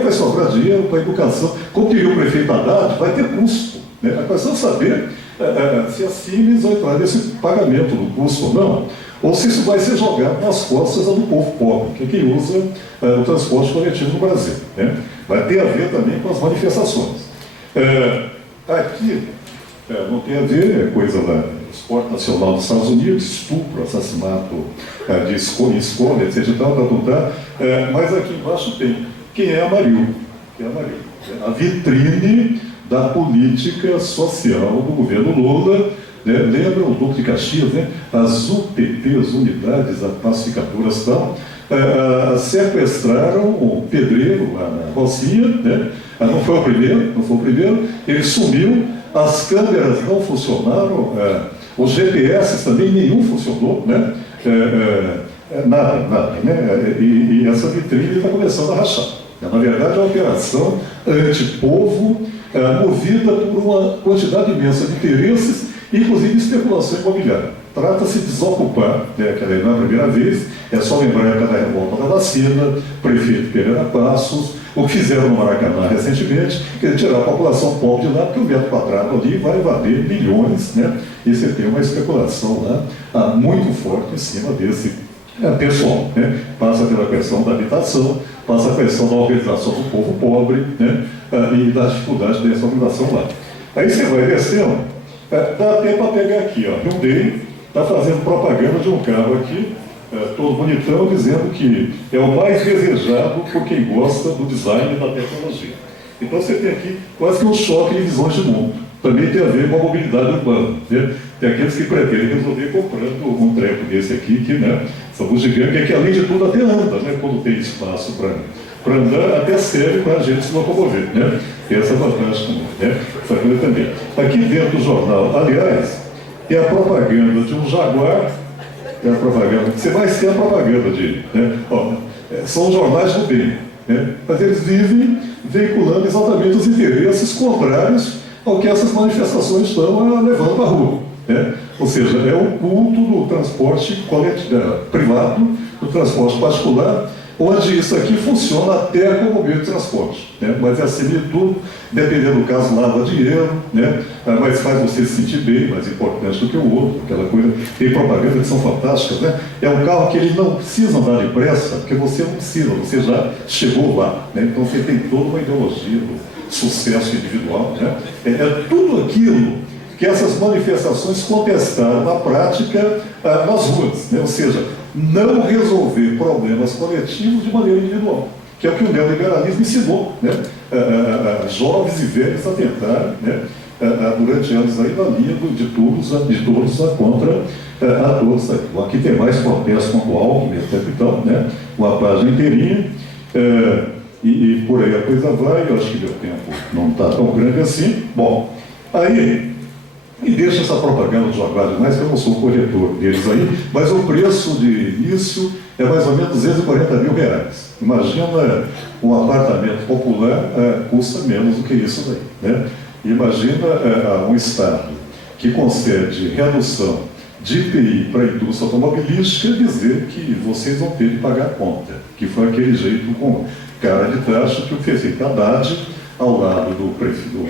vai sobrar dinheiro para a educação. Como diria o prefeito Haddad, vai ter custo. Né? A questão é saber se as CIMES vão entrar nesse pagamento do custo ou não, ou se isso vai ser jogado nas costas do povo pobre, que é quem usa o transporte coletivo no Brasil. Né? Vai ter a ver também com as manifestações. Aqui não tem a ver, é coisa do esporte nacional dos Estados Unidos, estupro, assassinato de escola, etc. Mas aqui embaixo tem quem é a Maril, que é a Maril, a vitrine da política social do governo Lula. Né? Lembra o Duque de Caxias, né? As UPPs, Unidades Pacificadoras, sequestraram o pedreiro lá na Rocinha, né? Não foi o primeiro, ele sumiu, as câmeras não funcionaram, os GPS também nenhum funcionou, né? Nada, né? E essa vitrine está começando a rachar. Na verdade, é uma operação antipovo, movida por uma quantidade imensa de interesses, inclusive especulação imobiliária. Trata-se de desocupar, né, que não é a primeira vez, é só lembrar a época da revolta da vacina, prefeito Pereira Passos, o que fizeram no Maracanã recentemente, que é tirar a população pobre de lá, porque o metro quadrado ali vai valer milhões, né? E você tem uma especulação lá muito forte em cima desse pessoal, né? Passa pela questão da habitação, passa a questão da organização do povo pobre, né? E da dificuldade dessa organização lá. Aí você vai descendo, dá até para pegar aqui, ó, Hyundai está fazendo propaganda de um carro aqui, todo bonitão, dizendo que é o mais desejado por quem gosta do design e da tecnologia. Então você tem aqui quase que um choque de visões de mundo. Também tem a ver com a mobilidade urbana. Né? Tem aqueles que pretendem resolver comprando um treco desse aqui, que, né, são gigantes, que além de tudo até anda, né, quando tem espaço para andar, até serve para a gente se locomover. Né? Tem essa vantagem também. Né? Essa coisa também. Aqui dentro do jornal, aliás, tem a propaganda de um Jaguar. É a propaganda. Você vai ser a propaganda de. Né? Ó, são os jornais do bem. Né? Mas eles vivem veiculando exatamente os interesses contrários ao que essas manifestações estão levando para a rua. Né? Ou seja, é o culto do transporte privado, do transporte particular, onde isso aqui funciona até como meio de transporte. Né? Mas é acima de tudo, dependendo do caso, lava dinheiro, né? Mas faz você se sentir bem, mais importante do que o outro, aquela coisa. Tem propagandas que são fantásticas, né? É um carro que ele não precisa andar depressa, porque você não precisa, você já chegou lá. Né? Então você tem toda uma ideologia do sucesso individual. Né? É tudo aquilo que essas manifestações contestaram na prática nas ruas. Né? Ou seja, não resolver problemas coletivos de maneira individual, que é o que o neoliberalismo ensinou, né? Jovens e velhos a tentar, né? Durante anos aí na linha de todos contra a todos. Aqui tem mais protestos contra o Alckmin, etc. Então, né? Uma página inteirinha, e por aí a coisa vai. Eu acho que meu tempo não está tão grande assim. Bom, aí e deixa essa propaganda do Jaguar demais, que eu não sou o corretor deles aí, mas o preço de início é mais ou menos R$240 mil. Imagina um apartamento popular custa menos do que isso daí. Né? Imagina um Estado que concede redução de IPI para a indústria automobilística dizer que vocês vão ter que pagar a conta, que foi aquele jeito com cara de taxa que o prefeito Haddad, ao lado do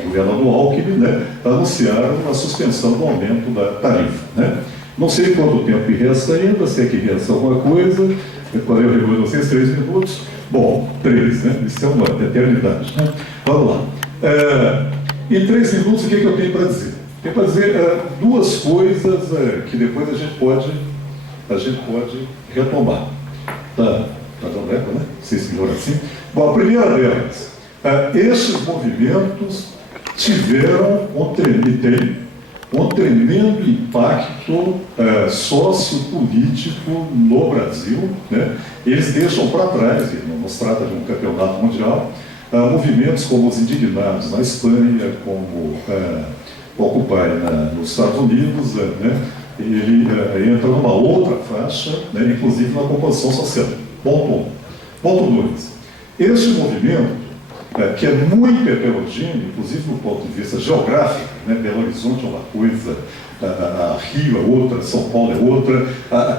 governador Alckmin, né, anunciaram a suspensão do aumento da tarifa. Né? Não sei quanto tempo que resta ainda, se é que resta alguma coisa, qual é o rigor de vocês? 3 minutos? Bom, 3, né? Isso é uma eternidade. Né? Vamos lá. Em 3 minutos, o que eu tenho para dizer? Tenho para dizer duas coisas que depois a gente pode retomar. Tá dando eco, né? Não sei se melhor assim. Bom, a primeira delas, esses movimentos tiveram um tremendo impacto sociopolítico no Brasil. Né? Eles deixam para trás, não se trata de um campeonato mundial, movimentos como os indignados na Espanha, como o Occupy nos Estados Unidos, né? Ele entra numa outra faixa, né? Inclusive na composição social. Ponto 1. Ponto 2. Este movimento, que é muito heterogêneo, inclusive do ponto de vista geográfico, né? Belo Horizonte é uma coisa, Rio é outra, São Paulo é outra,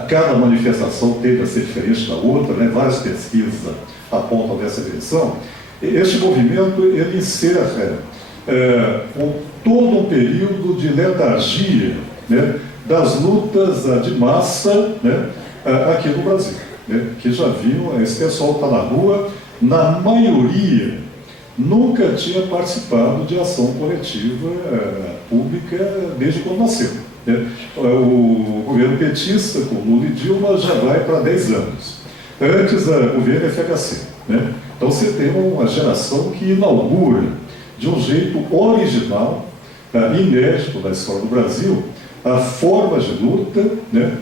cada manifestação tende a ser diferente da outra, né? Várias pesquisas apontam nessa direção. Este movimento, ele encerra com todo um período de letargia, né, das lutas de massa, né, aqui no Brasil, né, que já viram, esse pessoal está na rua, na maioria nunca tinha participado de ação coletiva pública desde quando nasceu, né. O governo petista, com Lula e Dilma, já vai para 10 anos. Antes, o governo FHC, né. Então você tem uma geração que inaugura de um jeito original, inédito na história do Brasil, formas de luta, né,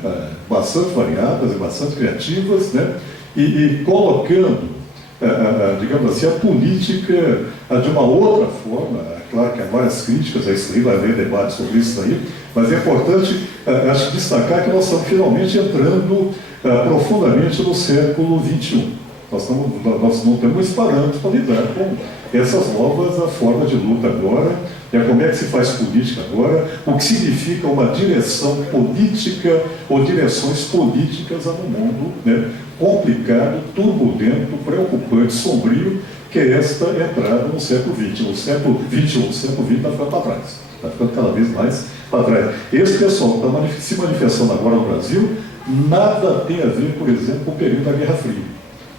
bastante variadas e bastante criativas, né, e colocando, digamos assim, a política de uma outra forma. Claro que há várias críticas a isso aí, vai haver debate sobre isso aí, mas é importante, acho, destacar que nós estamos finalmente entrando profundamente no século XXI. Nós não temos parâmetros para lidar com essas novas formas de luta agora, como é que se faz política agora, o que significa uma direção política ou direções políticas no mundo, né, complicado, turbulento, preocupante, sombrio, que é esta entrada no século XX. O século XXI está ficando para trás, está ficando cada vez mais para trás. Esse pessoal que está se manifestando agora no Brasil, nada tem a ver, por exemplo, com o período da Guerra Fria.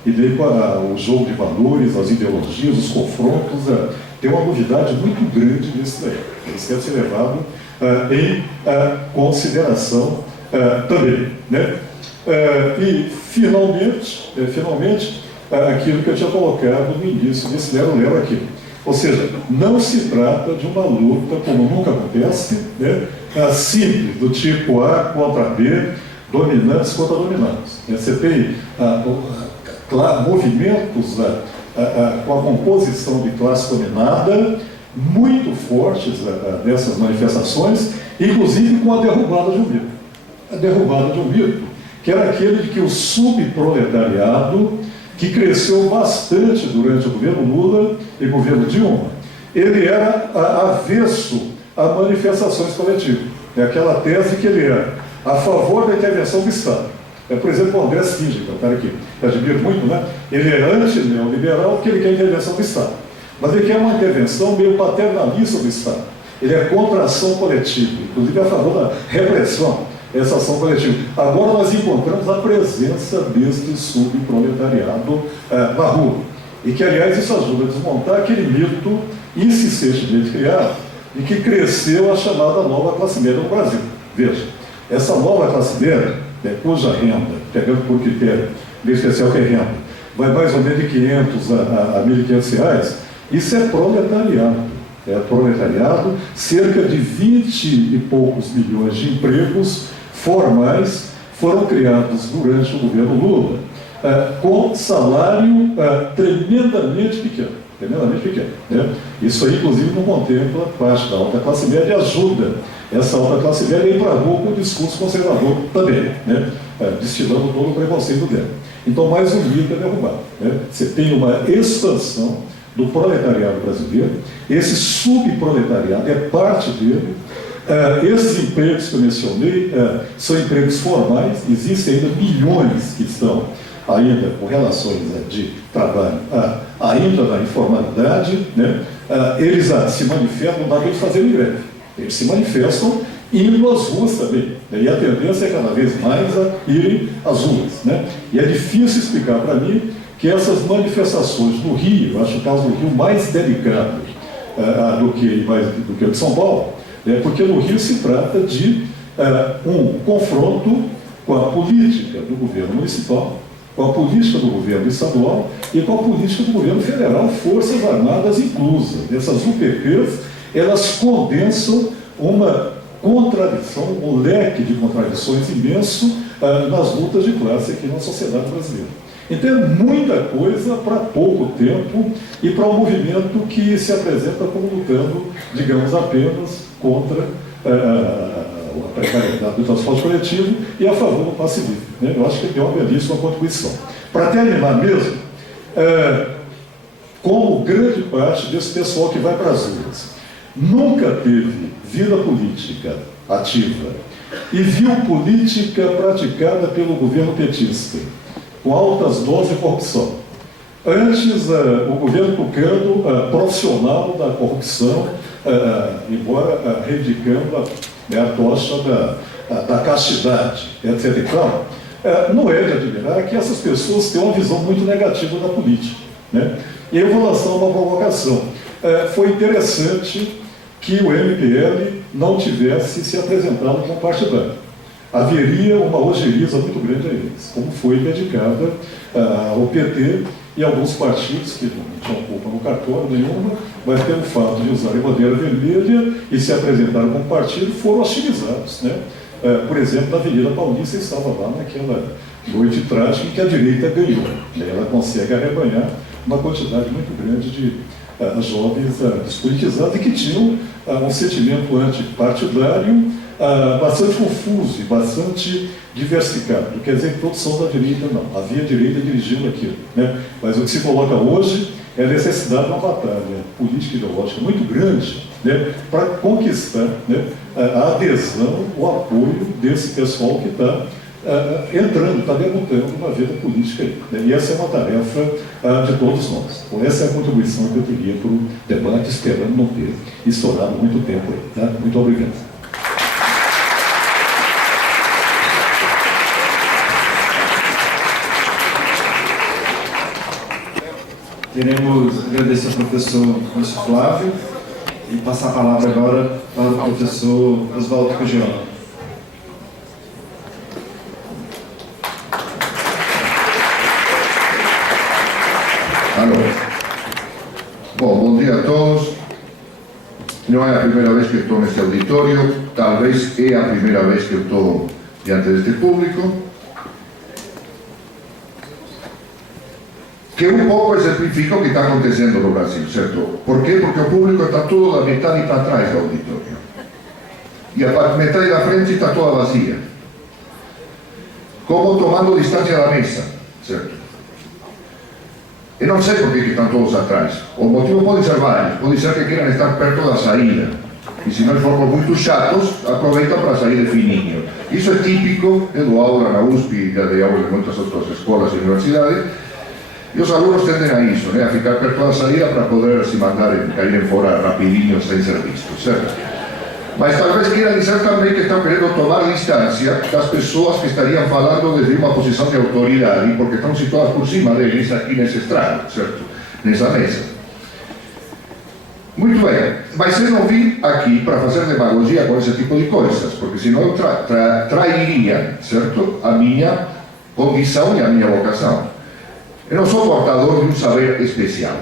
E daí o jogo de valores, as ideologias, os confrontos, tem uma novidade muito grande nisso daí. Isso deve ser levado em consideração também, né? E, finalmente, aquilo que eu tinha colocado no início desse lero-lero aqui. Ou seja, não se trata de uma luta, como nunca acontece, né, simples, do tipo A contra B, dominantes contra dominados. Você tem movimentos com a composição de classe dominada muito fortes dessas manifestações, inclusive com a derrubada de um mito. A derrubada de um mito, que era aquele de que o subproletariado, que cresceu bastante durante o governo Lula e o governo Dilma, ele era avesso a manifestações coletivas. É aquela tese que ele era a favor da intervenção do Estado. Por exemplo, o André Singer, que é um cara que eu admiro muito, né? Ele é anti-neoliberal porque ele quer a intervenção do Estado. Mas ele quer uma intervenção meio paternalista do Estado. Ele é contra a ação coletiva, inclusive a favor da repressão, essa ação coletiva. Agora nós encontramos a presença deste subproletariado na rua. E que, aliás, isso ajuda a desmontar aquele mito insistentemente criado e que cresceu a chamada nova classe média no Brasil. Veja, essa nova classe média, cuja renda, pegando por critério bem especial que é renda, vai mais ou menos de 500 a 1.500 reais, isso é proletariado. É proletariado, cerca de 20 e poucos milhões de empregos formais foram criados durante o governo Lula, com salário tremendamente pequeno. Né? Isso aí, inclusive, não contempla parte da alta classe média e ajuda essa alta classe média a ir para a rua com o discurso conservador também, né? Destilando todo o preconceito dela. Então, mais um mito é derrubado. Né? Você tem uma expansão do proletariado brasileiro, esse subproletariado é parte dele. Esses empregos que eu mencionei são empregos formais, existem ainda milhões que estão ainda com relações de trabalho ainda na informalidade, né? Eles se manifestam, não dá para eles fazerem greve, eles se manifestam indo às ruas também, né? E a tendência é cada vez mais a irem às ruas, né? E é difícil explicar para mim que essas manifestações no Rio, eu acho o caso do Rio mais delicado do que o de São Paulo, porque no Rio se trata de um confronto com a política do governo municipal, com a política do governo estadual e com a política do governo federal, Forças Armadas inclusas. Essas UPPs, elas condensam uma contradição, um leque de contradições imenso nas lutas de classe aqui na sociedade brasileira. Então é muita coisa para pouco tempo e para um movimento que se apresenta como lutando, digamos, apenas contra a precariedade do transporte coletivo e a favor do passe livre. Né? Eu acho que ele deu uma belíssima contribuição. Para terminar mesmo, como grande parte desse pessoal que vai para as ruas nunca teve vida política ativa e viu política praticada pelo governo petista, com altas doses de corrupção, Antes, o governo tucano, profissional da corrupção, embora reivindicando a tocha da castidade, etc. Então, não é de admirar que essas pessoas têm uma visão muito negativa da política, né? E eu vou lançar uma provocação. Foi interessante que o MPL não tivesse se apresentado como partidário. Haveria uma ojeriza muito grande a eles, como foi dedicada ao PT e alguns partidos que não tinham culpa no cartório nenhuma, mas pelo fato de usarem bandeira vermelha e se apresentarem como partido, foram hostilizados, né? Por exemplo, na Avenida Paulista estava lá naquela noite trágica em que a direita ganhou, né? Ela consegue arrebanhar uma quantidade muito grande de jovens despolitizados e que tinham um sentimento antipartidário bastante confuso e bastante diversificado. Não quer dizer que todos são da direita, não. Havia direita dirigindo aquilo, né? Mas o que se coloca hoje é a necessidade de uma batalha política e ideológica muito grande, né, para conquistar, né, a adesão, o apoio desse pessoal que está entrando, está debutando na vida política aí, né? E essa é uma tarefa de todos nós. Então, essa é a contribuição que eu teria para o debate, esperando não ter estourado muito tempo aí. Tá? Muito obrigado. Queremos agradecer ao professor Lúcio Flávio e passar a palavra agora para o professor Oswaldo Cugione. Bom dia a todos. Não é a primeira vez que estou neste auditório, talvez é a primeira vez que estou diante deste público, que um pouco exemplifica o que está acontecendo no Brasil, certo? Por quê? Porque o público está todo da metade para trás do auditório. E a metade da frente está toda vazia. Como tomando distância da mesa, certo? E não sei por que estão todos atrás. O motivo pode ser vários. Pode ser que queiram estar perto da saída. E se nós formos muito chatos, aproveitam para sair de fininho. Isso é típico, eu dou aula na USP e já dei aula em muitas outras escolas e universidades. E os alunos tendem a isso, né? A ficar perto da saída para poder se mandarem, caírem fora rapidinho sem ser vistos, certo? Mas talvez queiram dizer também que estão querendo tomar distância das pessoas que estariam falando desde uma posição de autoridade, porque estão situadas por cima deles aqui nesse estrado, certo? Nessa mesa. Muito bem, mas eu não vim aqui para fazer demagogia com esse tipo de coisas, porque senão eu trairia, certo? A minha condição e a minha vocação. Eu não sou portador de um saber especial,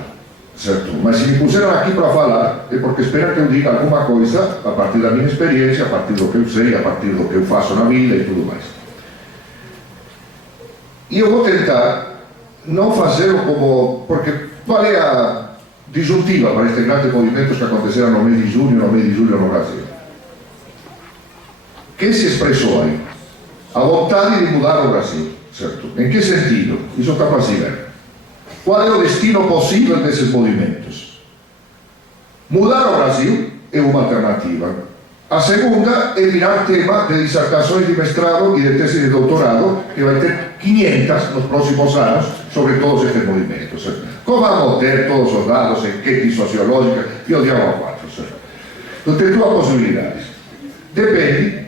certo? Mas se me puseram aqui para falar, é porque esperam que eu diga alguma coisa a partir da minha experiência, a partir do que eu sei, a partir do que eu faço na vida e tudo mais. E eu vou tentar não fazer como... Porque qual é a disjuntiva para estes grandes movimentos que aconteceram no mês de junho no Brasil? O que se expressou aí? A vontade de mudar o Brasil, certo? Em que sentido? Isso está para se ver. Qual é o destino possível desses movimentos? Mudar o Brasil é uma alternativa. A segunda é virar tema de dissertações de mestrado e de tese de doutorado, que vai ter 500 nos próximos anos sobre todos estes movimentos, certo? Como vamos ter todos os dados, enquete sociológica e o diabo a quatro, certo? Então tem duas possibilidades. Depende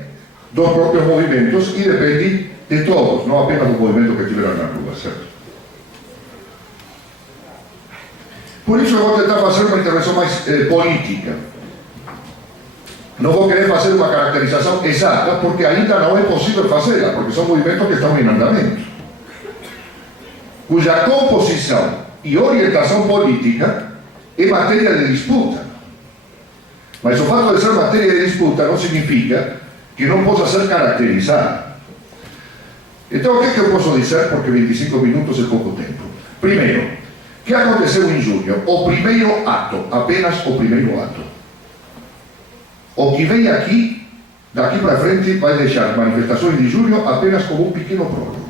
dos próprios movimentos e depende de todos, não apenas do movimento que estiveram na rua, certo? Por isso eu vou tentar fazer uma intervenção mais política. Não vou querer fazer uma caracterização exata, porque ainda não é possível fazê-la, porque são movimentos que estão em andamento, cuja composição e orientação política é matéria de disputa. Mas o fato de ser matéria de disputa não significa que não possa ser caracterizada. Então, o que é que eu posso dizer? Porque 25 minutos é pouco tempo. Primeiro, o que aconteceu em junho? O primeiro ato, apenas o primeiro ato. O que vem aqui, daqui para frente, vai deixar manifestações de junho apenas como um pequeno prólogo.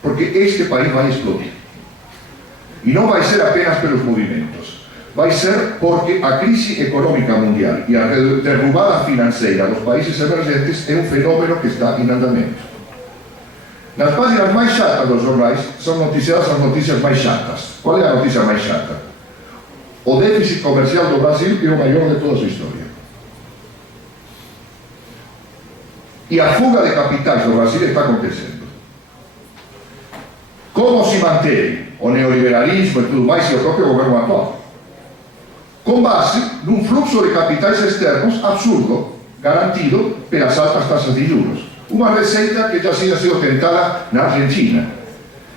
Porque este país vai explodir. E não vai ser apenas pelos movimentos. Vai ser porque a crise econômica mundial e a derrubada financeira dos países emergentes é um fenômeno que está em andamento. Nas páginas mais chatas dos jornais são noticiadas as notícias mais chatas. Qual é a notícia mais chata? O déficit comercial do Brasil é o maior de toda a sua história. E a fuga de capitais do Brasil está acontecendo. Como se mantém o neoliberalismo e tudo mais e o próprio governo atual? Com base num fluxo de capitais externos absurdo, garantido pelas altas taxas de juros. Uma receita que já tinha sido tentada na Argentina,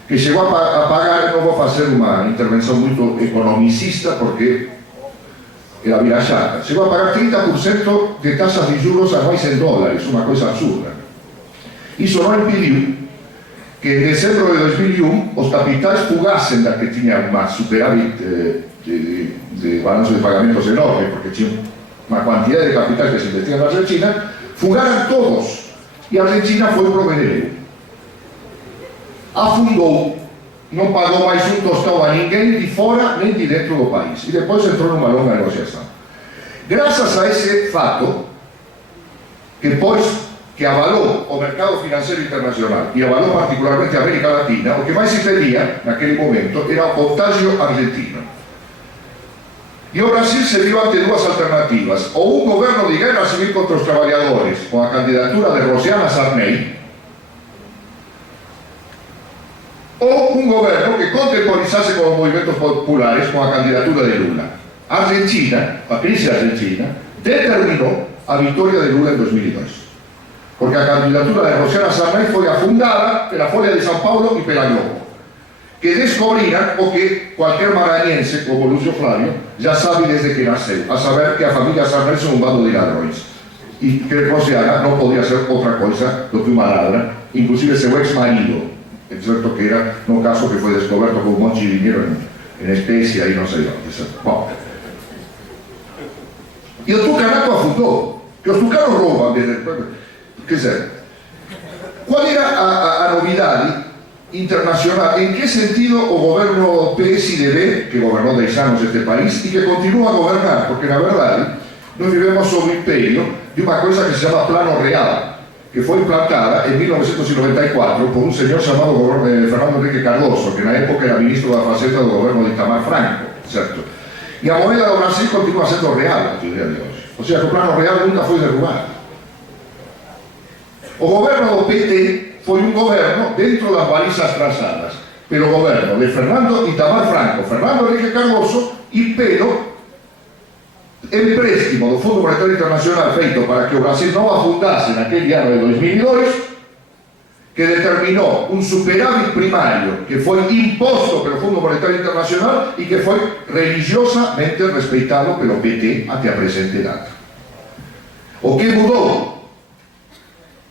que chegou a pagar, não vou fazer uma intervenção muito economicista, porque era vira chata, chegou a pagar 30% de taxas de juros anuais em dólares, uma coisa absurda. Isso não impediu que em dezembro de 2001 os capitais fugassem da que tinha uma superávit de balanço de pagamentos enorme, porque tinha uma quantidade de capitais que se investiam na Argentina, fugaram todos. E a Argentina foi pro veneno. Afundou, não pagou mais um tostão a ninguém de fora nem de dentro do país. E depois entrou numa longa negociação. Graças a esse fato, que avalou o mercado financeiro internacional e avalou particularmente a América Latina, o que mais se pedia naquele momento era o contágio argentino. E o Brasil se viu ante duas alternativas: ou um governo de guerra civil contra os trabalhadores, com a candidatura de Rosiana Sarney, ou um governo que contemporizasse com os movimentos populares, com a candidatura de Lula. A Argentina, a crise argentina, determinou a vitória de Lula em 2002. Porque a candidatura de Rosiana Sarney foi afundada pela Folha de São Paulo e pela Globo, que descobriram o que qualquer maranhense, como Lúcio Flávio, já sabe desde que nasceu, a saber que a família Sarney são um bando de ladrões. E que Rosiana não podia ser outra coisa do que uma ladra, inclusive seu ex-marido, certo que era, no caso que foi descoberto com um monte de dinheiro em espécie e não sei onde. Bom. E o tucanato afundou, que os tucanos roubam. Quer dizer, qual era a novidade internacional? Em que sentido o governo PSDB, que governou 10 anos este país e que continua a governar? Porque, na verdade, nós vivemos sob o império de uma coisa que se chama Plano Real, que foi implantada em 1994 por um senhor chamado Fernando Henrique Cardoso, que na época era ministro da Fazenda do governo de Itamar Franco, certo? E a moeda do Brasil continua sendo real até o dia de hoje. Ou seja, que o Plano Real nunca foi derrubado. O governo do PT foi um governo dentro das balizas traçadas pelo governo de Fernando Itamar Franco, Fernando Henrique Cardoso e pelo empréstimo do Fundo Monetário Internacional feito para que o Brasil não afundasse naquele ano de 2002, que determinou um superávit primário que foi imposto pelo Fundo Monetário Internacional e que foi religiosamente respeitado pelo PT até a presente data. O que mudou?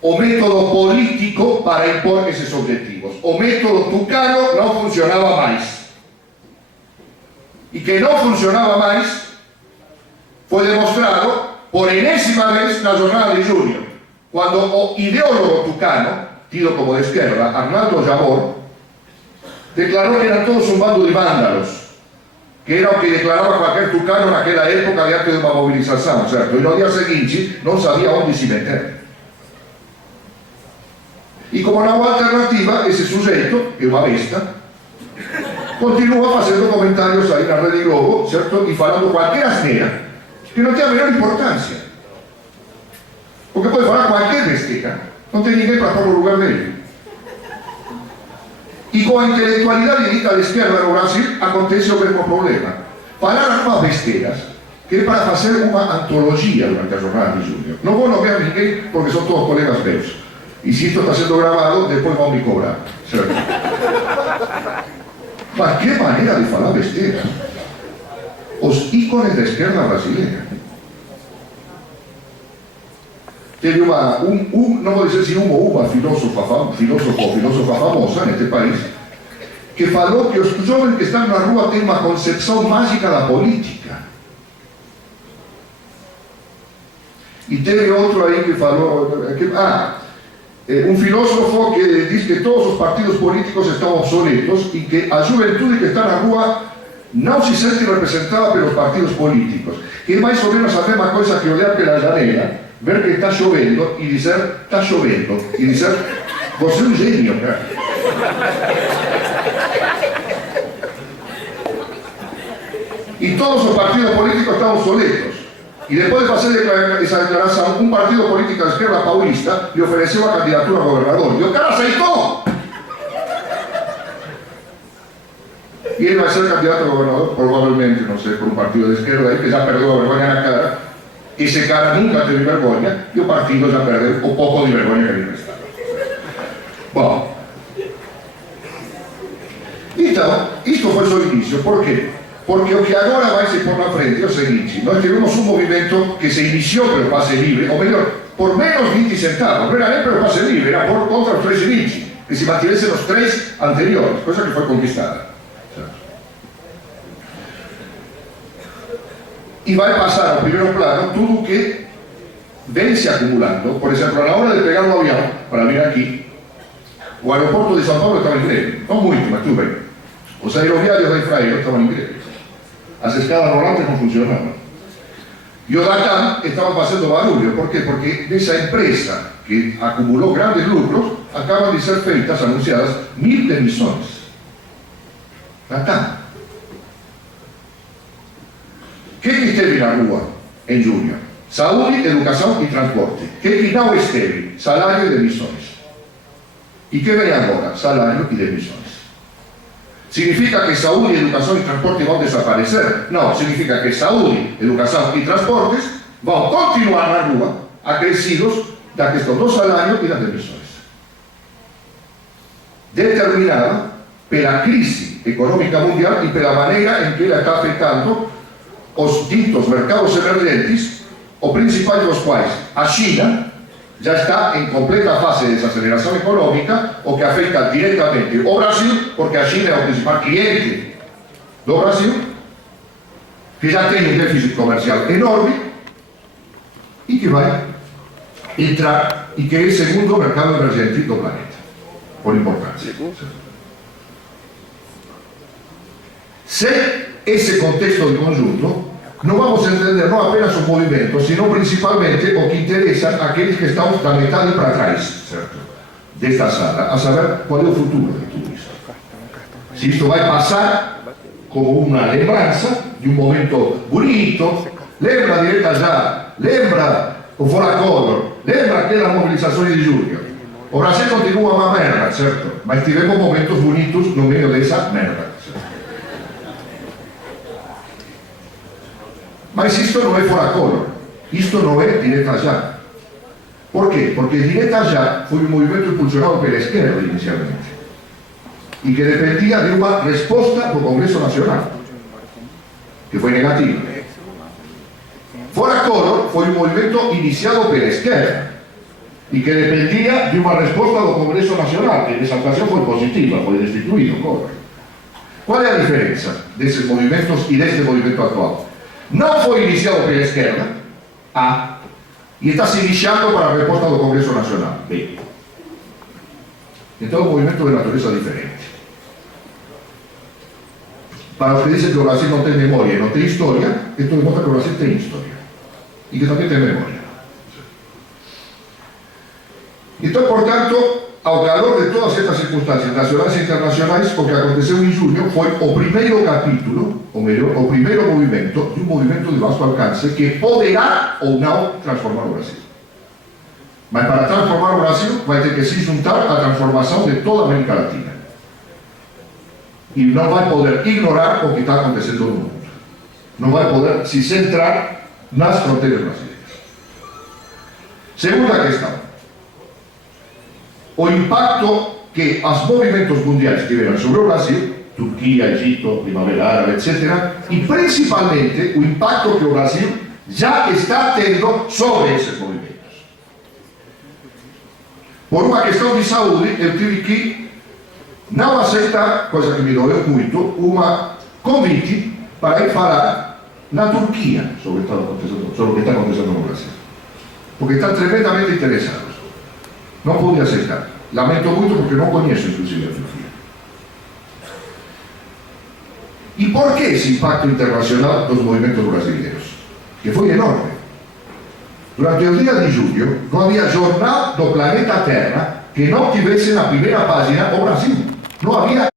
O método político para impor esses objetivos. O método tucano não funcionava mais. E que não funcionava mais foi demostrado por enésima vez na jornada de junho, quando o ideólogo tucano, tido como de esquerda, Arnaldo Jabor, declarou que eram todos um bando de vándalos, que era o que declarava qualquer tucano naquela época diante de uma mobilização, certo? E no dia seguinte não sabia onde se meter. E como não há alternativa, esse sujeito, que é uma besta, continua fazendo comentários aí na Rede Globo, certo? E falando qualquer asneira, que não tem a menor importância. Porque pode falar qualquer besteira, não tem ninguém para pôr no lugar dele. E com a intelectualidade dita de esquerda no Brasil, acontece o mesmo problema. Falaram umas besteiras, que é para fazer uma antologia durante a jornada de junho. Não vou nomear ninguém, porque são todos colegas meus. E se isto está sendo gravado, depois vão me cobrar, certo? Mas que maneira de falar besteira! Os ícones da esquerda brasileira. Teve não vou dizer se ou uma filósofa famosa neste país, que falou que os jovens que estão na rua têm uma concepção mágica da política. E teve outro aí que falou... um filósofo que diz que todos os partidos políticos estão obsoletos e que a juventude que está na rua não se sente representada pelos partidos políticos, que é mais ou menos a mesma coisa que olhar pela janela, ver que está chovendo e dizer está chovendo, e dizer Você é um gênio, cara. Y todos los partidos políticos están obsoletos. Y después de hacer esa declaración, un partido político de izquierda paulista le ofreció la candidatura a gobernador. Y el cara aceitó. Y él va a ser candidato a gobernador, probablemente, no sé, por un partido de izquierda, que ya perdió la vergüenza en la cara. Ese cara nunca teve vergüenza, y el partido ya perdió un poco de vergüenza que le restaba. Bueno. Então, isto foi só o início. Por quê? Porque o que agora vai se pôr na frente é o seguinte: nós tivemos um movimento que se iniciou pelo passe livre, ou melhor, por menos 20 centavos, não era nem pelo passe livre, era por contra os 3,20, que se mantivessem os 3 anteriores, coisa que foi conquistada. E vai passar ao primeiro plano tudo o que vem se acumulando. Por exemplo, na hora de pegar o avião para vir aqui, o aeroporto de São Paulo estava em greve, não muito, mas tudo bem. Os aeroviários da Infraero estavam em greve. As escadas rolantes não funcionavam. E o Latam estava fazendo barulho. Por quê? Porque nessa empresa que acumulou grandes lucros, acabam de ser feitas, anunciadas, 1000 demissões. Latam. Quem esteve na rua em junho? Saúde, educação e transporte. Quem não esteve? Salário e demissões. E que vem agora? Salário e demissões. ¿Significa que saúde, educação e transporte vão desaparecer? Não, significa que saúde, educação e transportes vão continuar na rua, acrescidos da questão do salário e das demissões. Determinada pela crise econômica mundial e pela maneira em que ela está afetando os ditos mercados emergentes, o principal dos quais, a China, já está em completa fase de desaceleração econômica, o que afeta diretamente o Brasil, porque a China é o principal cliente do Brasil, que já tem um déficit comercial enorme e que vai entrar, e que é o segundo mercado emergente do planeta, por importância. Sem esse contexto de conjunto, não vamos entender não apenas o movimento, sino principalmente o que interessa àqueles que estão da metade para trás, certo? Desta sala, a saber qual é o futuro de tudo isso. Se isto vai passar como uma lembrança de um momento bonito, lembra a direita já, lembra o Fora Collor, lembra aquelas mobilizações de julho. O Brasil continua uma merda, certo? Mas tivemos momentos bonitos no meio dessa merda. Mas isto não é Fora Collor, isto não é Direita Já. Por quê? Porque Direita Já foi um movimento impulsionado pela esquerda inicialmente e que dependia de uma resposta do Congresso Nacional, que foi negativa. Fora Collor foi um movimento iniciado pela esquerda e que dependia de uma resposta do Congresso Nacional, que nessa ocasião foi positiva, foi destituído Collor. Qual é a diferença desses movimentos e deste movimento atual? Não foi iniciado pela esquerda, A, e está se iniciando para a resposta do Congresso Nacional, B. Então, o movimento de natureza diferente. Para os que dizem que o Brasil não tem memória e não tem história, isto demonstra que o Brasil tem história e que também tem memória. Então, portanto, ao calor de todas estas circunstâncias nacionais e internacionais, o que aconteceu em junho foi o primeiro capítulo, ou melhor, o primeiro movimento de um movimento de vasto alcance que poderá ou não transformar o Brasil. Mas para transformar o Brasil vai ter que se juntar à transformação de toda a América Latina. E não vai poder ignorar o que está acontecendo no mundo. Não vai poder se centrar nas fronteiras brasileiras. Segunda questão. O impacto que os movimentos mundiais tiveram sobre o Brasil, Turquia, Egito, Primavera Árabe, etc., e principalmente o impacto que o Brasil já está tendo sobre esses movimentos. Por uma questão de saúde, eu tive que não aceitar, coisa que me doeu muito, uma convite para ir falar na Turquia sobre o que está acontecendo no Brasil. Porque estão tremendamente interessados. Não pude aceitar. Lamento muito porque não conheço, inclusive, a Turquia. E por que esse impacto internacional dos movimentos brasileiros? Que foi enorme. Durante o dia de julho, não havia jornal do planeta Terra que no tivesse na primeira página o Brasil. No había